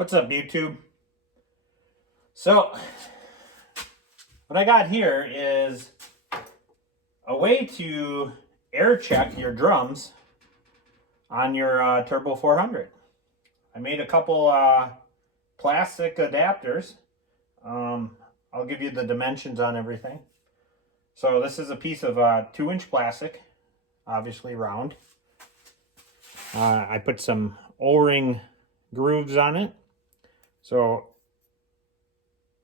What's up, YouTube? So, what I got here is a way to air check your drums on your Th400. I made a couple plastic adapters. I'll give you the dimensions on everything. So this is a piece of 2-inch plastic, obviously round. I put some O-ring grooves on it. So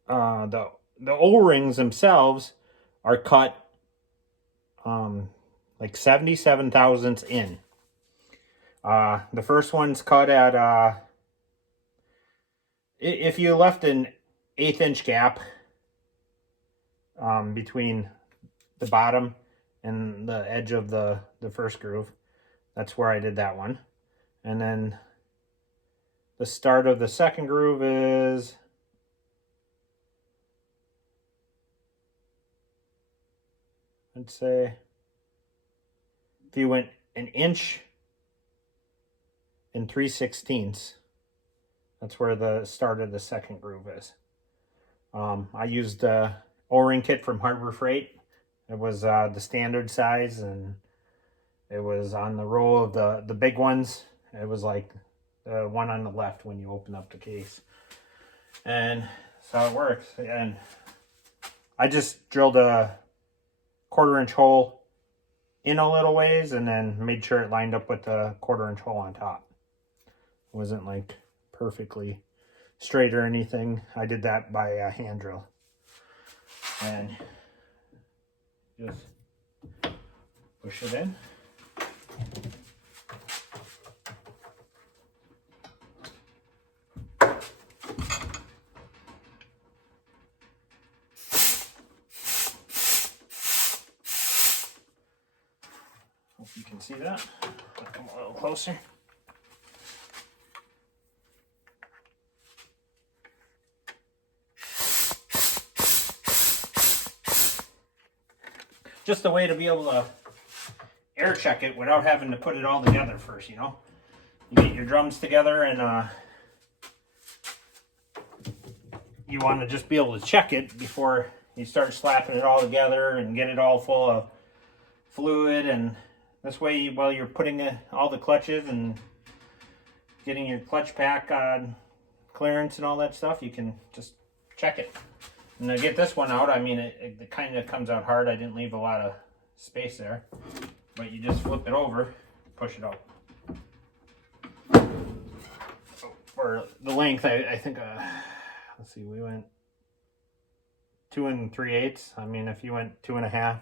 the O-rings themselves are cut like 77 thousandths in. The first one's cut at if you left an 1/8 inch gap between the bottom and the edge of the first groove, that's where I did that one. And then the start of the second groove is I'd say if you went 1 inch and 3/16, that's where the start of the second groove is. I used a O-ring kit from Harbor Freight. It was the standard size, and it was on the row of the big ones. It was like the one on the left when you open up the case. And so it works. And I just drilled a 1/4 inch hole in a little ways and then made sure it lined up with the 1/4 inch hole on top. It wasn't like perfectly straight or anything. I did that by a hand drill. And just push it in. Hope you can see that. I'll come a little closer. Just a way to be able to air check it without having to put it all together first, you know? You get your drums together and you want to just be able to check it before you start slapping it all together and get it all full of fluid. And this way, while you're putting all the clutches and getting your clutch pack clearance and all that stuff, you can just check it. And to get this one out, I mean, it kind of comes out hard. I didn't leave a lot of space there. But you just flip it over, push it out. So for the length, I think, let's see, we went 2 3/8. I mean, if you went 2 1/2,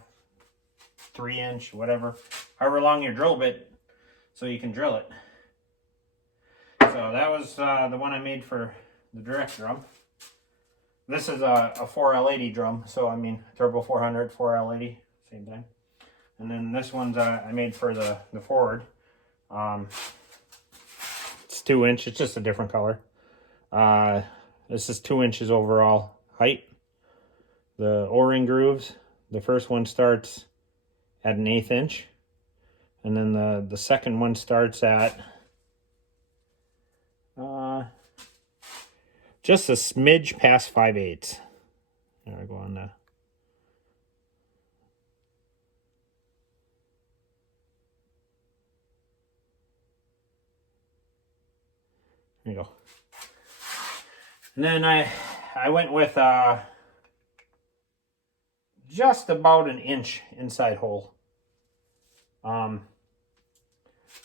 3 inch, whatever, however long your drill bit, so you can drill it. So that was the one I made for the direct drum. This is a 4L80 drum, so I mean Th400, 4L80, same thing. And then this one's I made for the forward. It's 2 inch, it's just a different color. This is 2 inches overall height. The O-ring grooves, the first one starts at 1/8 inch. And then the second one starts at just a smidge past 5/8. There we go on the. There you go. And then I went with just about 1 inch inside hole.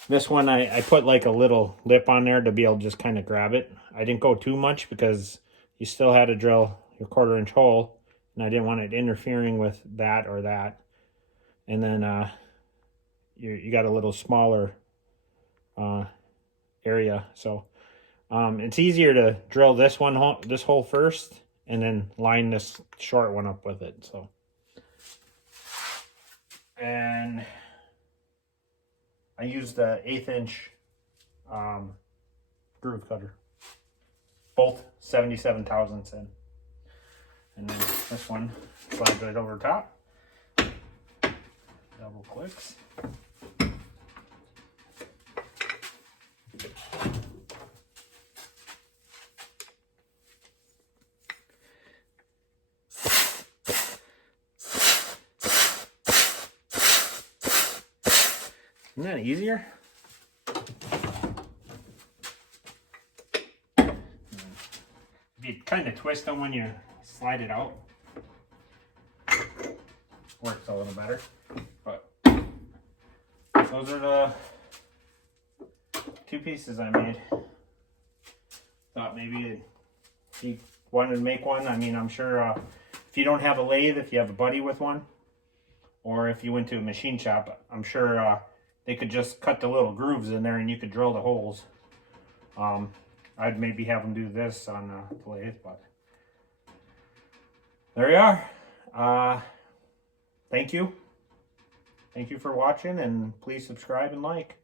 This one I put like a little lip on there to be able to just kind of grab it. I didn't go too much because you still had to drill your 1/4 inch hole, and I didn't want it interfering with that or that. And then you got a little smaller area, so it's easier to drill this hole first, and then line this short one up with it. So, and I used the 1/8 inch groove cutter, both 77 thousandths in. And then this one slides right over top, double clicks. Isn't that easier? You kind of twist them when you slide it out. Works a little better. But those are the 2 pieces I made. Thought maybe if you wanted to make one, I mean, I'm sure if you don't have a lathe, if you have a buddy with one, or if you went to a machine shop, I'm sure they could just cut the little grooves in there and you could drill the holes. I'd maybe have them do this on the lathe, but there you are. Thank you. Thank you for watching, and please subscribe and like.